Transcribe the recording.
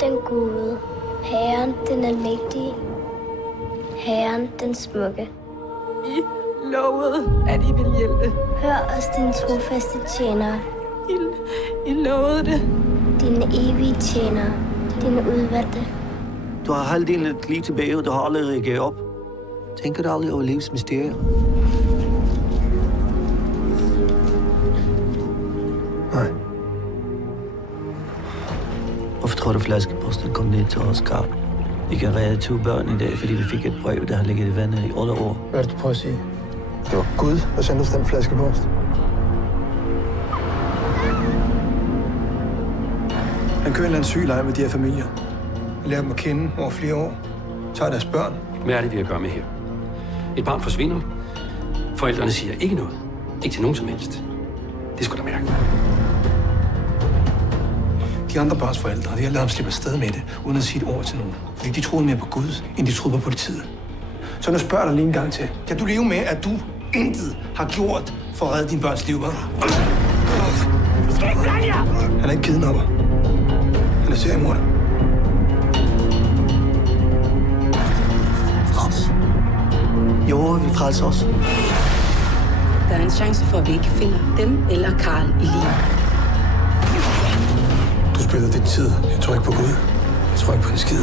den gode, Herren den almægtige, Herren den smukke. I lovede, at I ville hjælpe. Hør os, din trofaste tjenere. I lovede det. Dine evige tjenere, dine udvalgte. Du har halvdelen af dit liv tilbage, og du har aldrig reageret op. Tænker du aldrig over livets mysterier? Nej. Hvorfor tror du, flaskeposten kom ned til os, Karl? Vi kan redde 2 børn i dag, fordi vi fik et brev, der har ligget i vandet i 8 år. Hvad er det, du prøver at sige? Det var Gud, der sendte os den flaskepost. Han kører en eller anden sygelej med de her familier. Han lærer dem at kende over flere år. Tager deres børn. Hvad er det, vi har at gøre med her? Et barn forsvinder. Forældrene siger ikke noget. Ikke til nogen som helst. Det skulle da mærke. De andre børns forældre, de har ladet ham slippe afsted med det, uden at sige et ord til nogen. Fordi de troede mere på Gud, end de troede på politiet. Så nu spørger jeg dig lige en gang til. Kan du leve med, at du intet har gjort for at redde dine børns liv, hva'? Han er ikke kidnapper. Han er seriemorder. Jo, vi frelser os. Der er en chance for, at vi ikke finder dem eller Karl i live. Du spiller din tid. Jeg tror ikke på Gud. Jeg tror ikke på en skid.